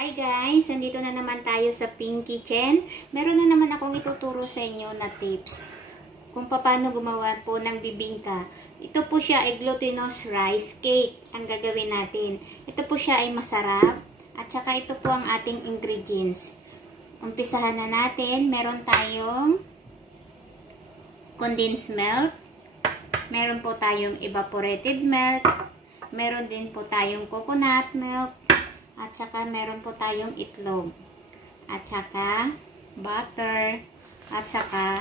Hi guys! Nandito na naman tayo sa Pink Kitchen. Meron na naman akong ituturo sa inyo na tips kung paano gumawa po ng bibingka. Ito po siya ay glutinous rice cake ang gagawin natin. Ito po siya ay masarap at saka ito po ang ating ingredients. Umpisahan na natin. Meron tayong condensed milk. Meron po tayong evaporated milk. Meron din po tayong coconut milk. At saka meron po tayong itlog. At saka butter. At saka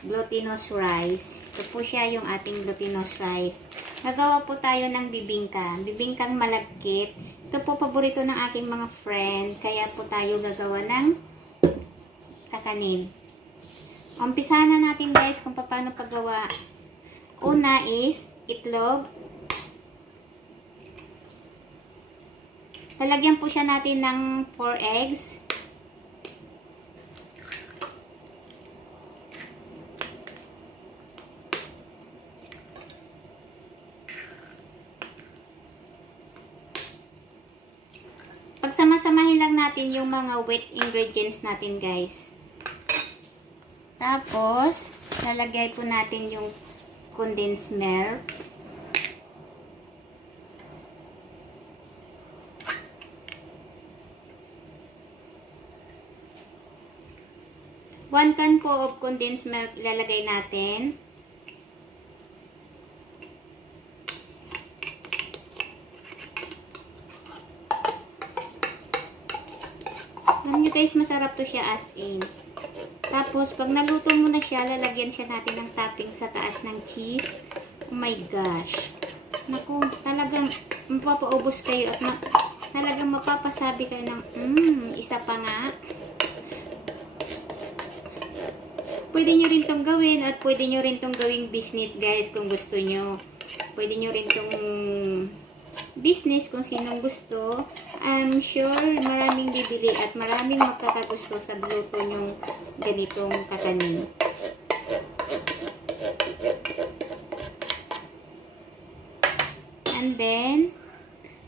glutinous rice. Ito po siya yung ating glutinous rice. Nagawa po tayo ng bibingka. Bibingkang malagkit. Ito po paborito ng aking mga friend. Kaya po tayo gagawa ng kakanin. Umpisahan na natin guys kung paano paggawa. Una is itlog. Lalagyan po siya natin ng 4 eggs. Pagsama-samahin lang natin yung mga wet ingredients natin guys. Tapos, lalagay po natin yung condensed milk. 1 can po of condensed milk ilalagay natin. Alam nyo guys, masarap to siya as in. Tapos, pag naluto mo na siya, lalagyan siya natin ng topping sa taas ng cheese. Oh my gosh. Naku, talagang mapapaubos kayo at talagang mapapasabi kayo ng, isa pa nga. Pwede nyo rin itong gawin at pwede nyo rin itong gawing business guys kung gusto nyo. Pwede nyo rin itong business kung sinong gusto. I'm sure maraming bibili at maraming magkakagusto sa luto nyong ganitong kakanin. And then,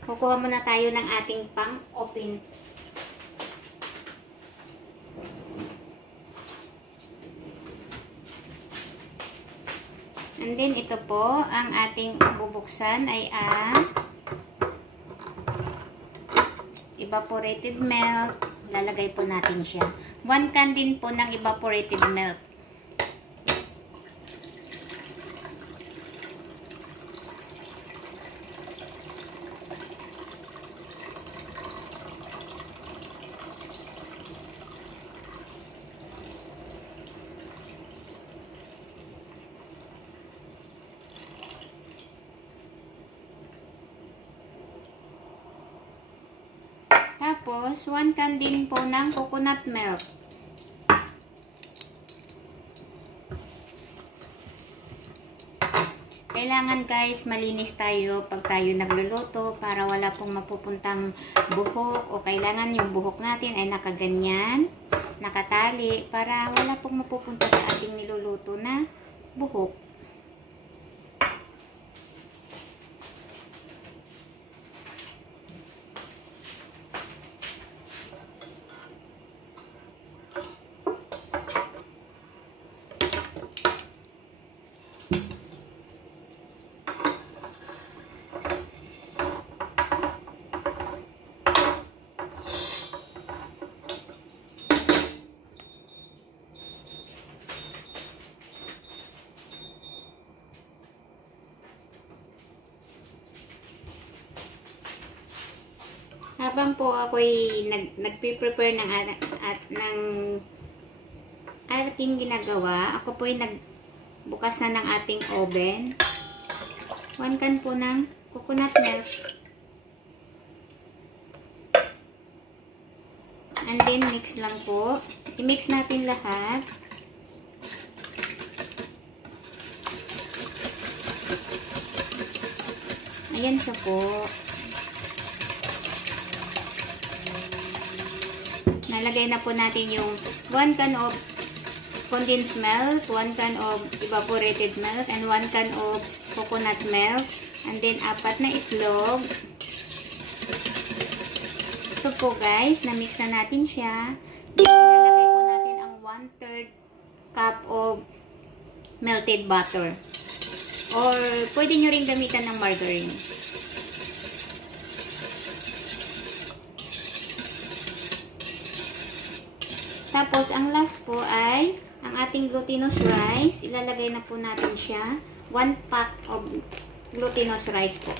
kukuha muna tayo ng ating pang-open. And then, ito po, ang ating bubuksan ay ang evaporated milk. Lalagay po natin siya. 1 can din po ng evaporated milk. Tapos, 1 can din po ng coconut milk. Kailangan guys, malinis tayo pag tayo nagluluto para wala pong mapupuntang buhok o kailangan yung buhok natin ay nakaganyan, nakatali para wala pong mapupunta sa ating niluluto na buhok. Habang po ako'y nagpe-prepare ng ating ginagawa, ako po'y nagbukas na ng ating oven. 1 can po ng coconut milk. And then, mix lang po. I-mix natin lahat. Ayan siya po. Nalagay na po natin yung 1 can of condensed milk, 1 can of evaporated milk, and 1 can of coconut milk. And then, 4 na itlog. Ito ito po guys, na-mix na natin siya. Then, ilalagay po natin ang 1/3 cup of melted butter. Or, pwede nyo rin gamitan ng margarine. Tapos, ang last po ay ang ating glutinous rice. Ilalagay na po natin siya. 1 pack of glutinous rice po.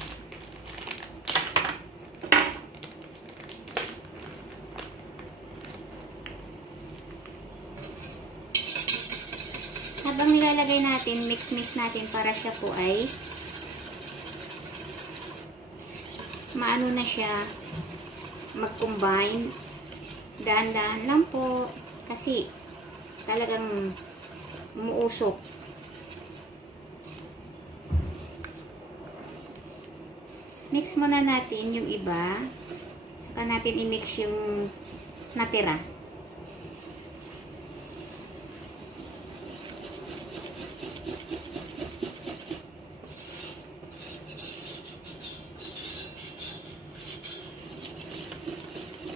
Habang nilalagay natin, mix natin para siya po ay maano na siya, mag-combine. Dahan-dahan lang po kasi talagang umuusok. Mix muna natin yung iba, saka natin i-mix yung natira.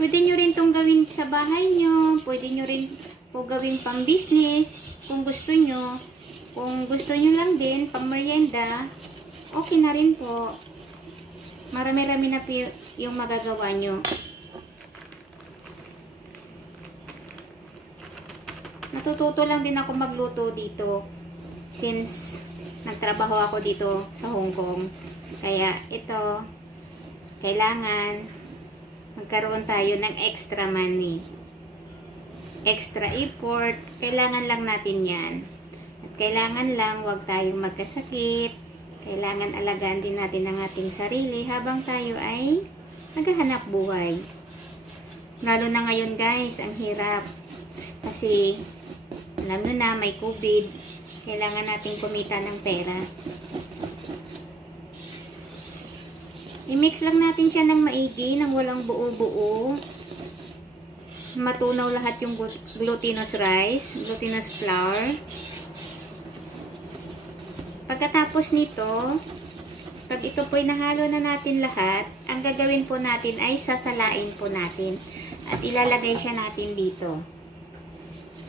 Pwede nyo rin itong gawin sa bahay nyo. Pwede nyo rin po gawin pang business. Kung gusto nyo. Kung gusto nyo lang din, pang merienda, okay na rin po. Marami-rami na po yung magagawa nyo. Natututo lang din ako magluto dito. Since nagtrabaho ako dito sa Hong Kong. Kaya ito, kailangan magkaroon tayo ng extra money. Extra effort. Kailangan lang natin yan. At kailangan lang wag tayong magkasakit. Kailangan alagaan din natin ang ating sarili habang tayo ay naghahanap buhay. Lalo na ngayon guys, ang hirap. Kasi, alam nyo na, may COVID. Kailangan natin kumita ng pera. I-mix lang natin siya ng maigi, nang walang buo-buo. Matunaw lahat yung glutinous rice, glutinous flour. Pagkatapos nito, pag ito po'y nahalo na natin lahat, ang gagawin po natin ay sasalain po natin. At ilalagay siya natin dito.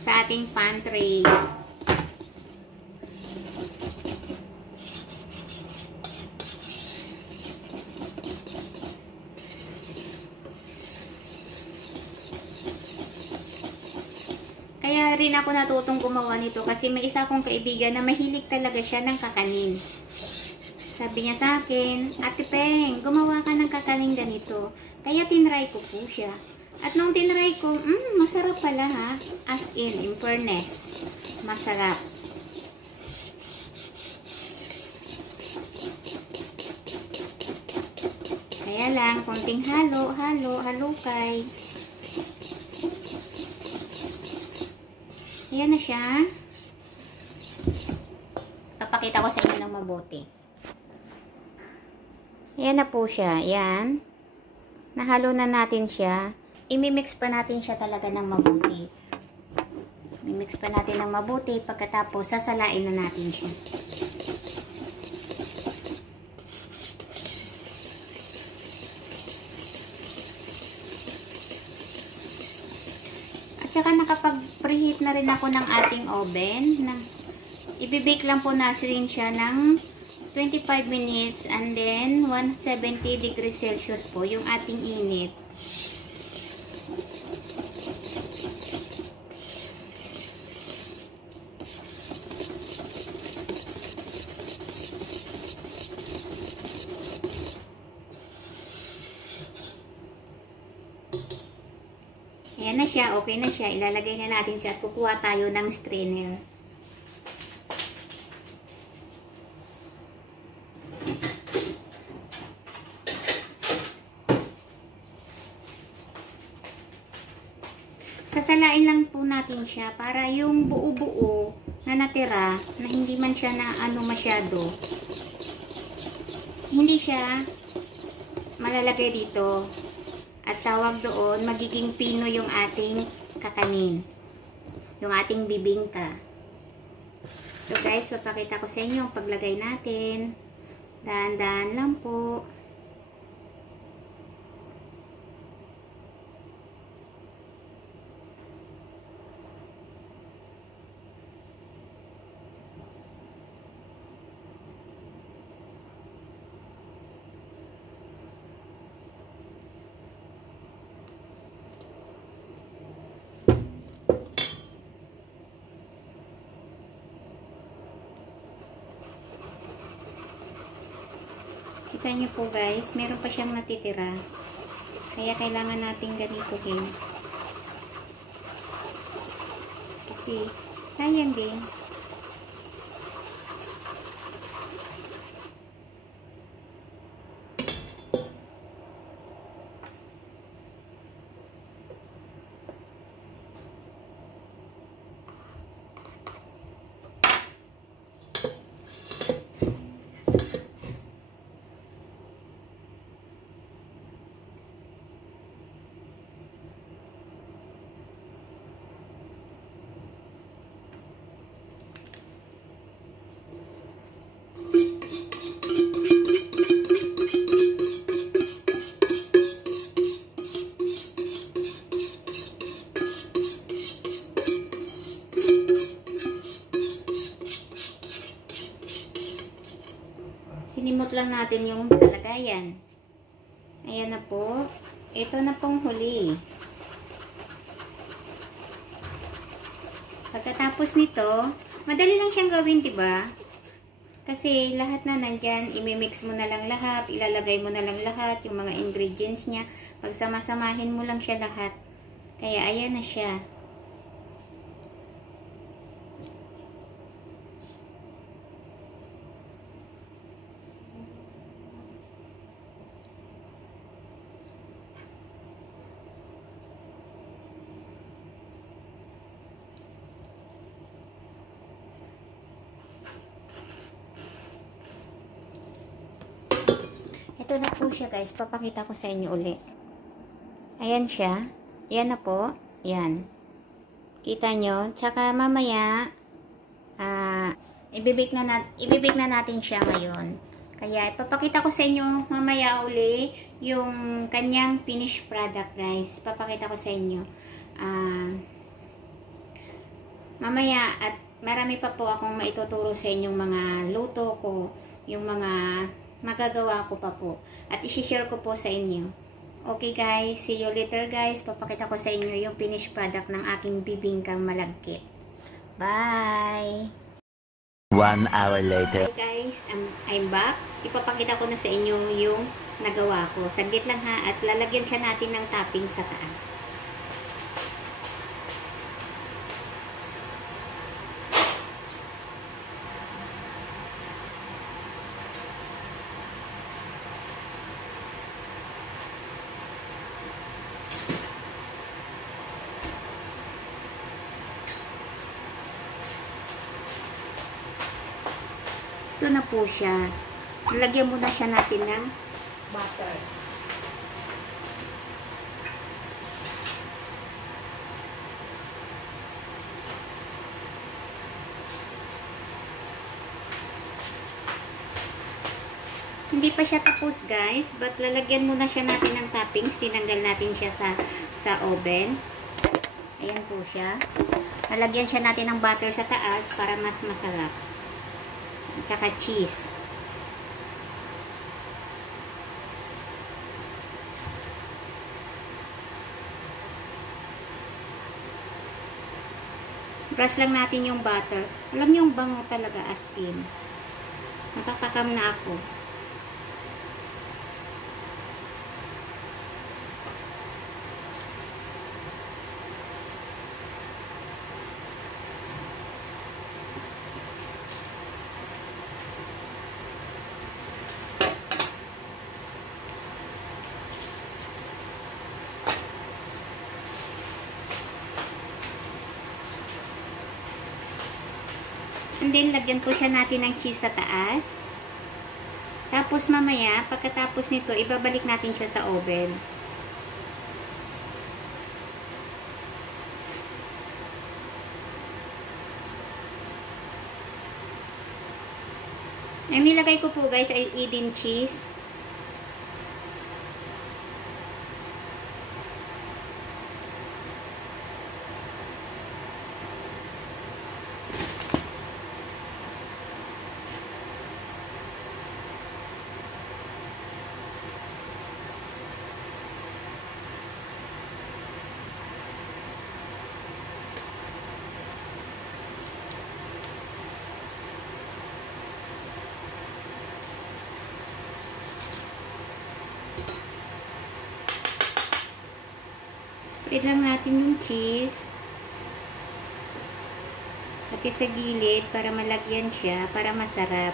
Sa ating pantry. Kaya rin ako natutong gumawa nito kasi may isa akong kaibigan na mahilig talaga siya ng kakanin. Sabi niya sa akin, Ate Peng, gumawa ka ng kakanin ganito. Kaya tinry ko po siya. At nung tinry ko, masarap pala ha. As in fairness, masarap. Kaya lang, konting halukay. Ayan na siya. Papakita ko sa inyo ng mabuti. Ayan na po siya. Ayan. Nahalo na natin siya. I-mix pa natin siya talaga ng mabuti. I-mix pa natin ng mabuti. Pagkatapos, sasalain na natin siya. Tsaka nakapag-preheat na rin ako ng ating oven. Ibibake lang po natin siya ng 25 minutes and then 170 degrees Celsius po yung ating init. Ayan na siya, okay na siya. Ilalagay na natin siya at kukuha tayo ng strainer. Sasalain lang po natin siya para yung buo-buo na natira, na hindi man siya na masyado. Hindi siya malalagay dito. At tawag doon, magiging pino yung ating kakanin. Yung ating bibingka. So guys, papakita ko sa inyo ang paglagay natin. Dahan-dahan lang po. Kita niyo po guys, meron pa siyang natitira. Kaya kailangan natin ganituhin. Kasi sayang din. Sinimot lang natin yung salagayan. Ayan na po. Ito na pong huli. Pagkatapos nito, madali lang siyang gawin, diba? Kasi lahat na nandyan, imimix mo na lang lahat, ilalagay mo na lang lahat, yung mga ingredients niya. Pagsama-samahin mo lang siya lahat. Kaya ayan na siya. Ito na po siya guys. Papakita ko sa inyo uli. Ayan siya. Ayan na po. Ayan. Kita nyo. Tsaka mamaya, ibibake na natin siya ngayon. Kaya ipapakita ko sa inyo mamaya uli yung kanyang finished product guys. Papakita ko sa inyo. Mamaya at marami pa po akong maituturo sa inyong mga luto ko. Yung mga magagawa ko pa po. At isi-share ko po sa inyo. Okay guys, see you later guys. Papakita ko sa inyo yung finished product ng aking bibingkang malagkit. Bye! 1 hour later. Okay guys, I'm back. Ipapakita ko na sa inyo yung nagawa ko. Saglit lang ha, at lalagyan siya natin ng topping sa taas. Ito na po siya. Lagyan muna siya natin ng butter. Hindi pa siya tapos guys, but lalagyan muna siya natin ng toppings. Tinanggal natin siya sa oven. Ayan po siya. Lalagyan siya natin ng butter sa taas para mas masarap. At saka cheese. Brush lang natin yung butter. Alam niyo yung bango talaga as in. Natatakam na ako. And then, lagyan po siya natin ng cheese sa taas. Tapos, mamaya, pagkatapos nito, ibabalik natin siya sa oven. Ang nilagay ko po guys ay Eden cheese. Spread lang natin yung cheese. Pati sa gilid para malagyan siya, para masarap.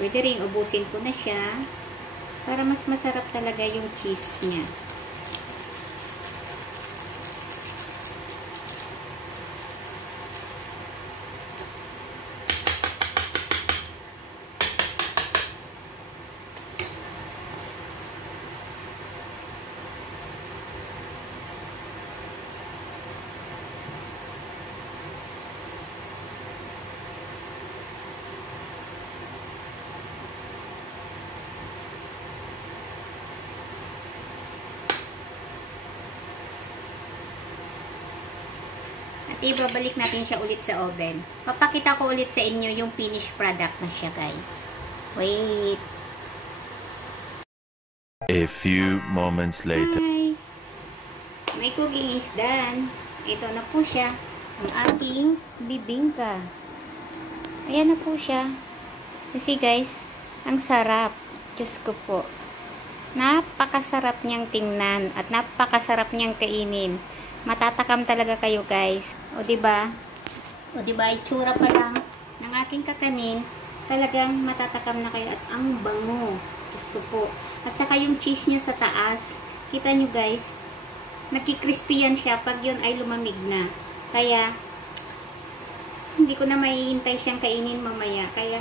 Pwede rin ubusin ko na siya para mas masarap talaga yung cheese niya. At ibabalik natin siya ulit sa oven. Papakita ko ulit sa inyo yung finished product na siya, guys. Wait. A few moments later. Hi. My cooking is done. Ito na po siya. Ang ating bibingka. Ayan na po siya. Kasi guys, ang sarap. Diyos ko po. Napakasarap niyang tingnan at napakasarap niyang kainin. Matatakam talaga kayo, guys. O diba? O diba, itsura pa lang ng aking kakanin, talagang matatakam na kayo at ang bango. Diyos ko po. At saka yung cheese niya sa taas, kita nyo guys, nagkikrispy yan siya pag yun ay lumamig na. Kaya, hindi ko na maihintay siyang kainin mamaya. Kaya,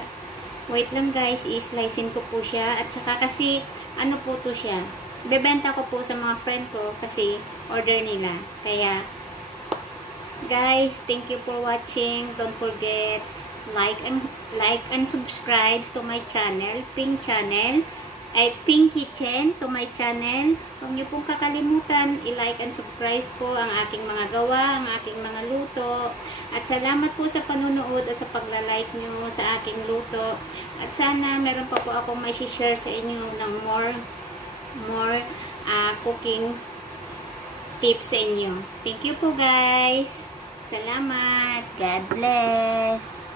wait lang guys, i-slicein ko po siya. At saka kasi, ano po to siya, bebenta ko po sa mga friend ko kasi order nila. Kaya, guys, thank you for watching. Don't forget, like and subscribe to my channel, Pink Channel, Pink Kitchen to my channel. Huwag niyo pong kakalimutan, i-like and subscribe po ang aking mga gawa, ang aking mga luto. At salamat po sa panonood at sa pagla-like niyo sa aking luto. At sana meron pa po akong may share sa inyo ng more cooking tips sa inyo. Thank you po guys. Salamat. God bless.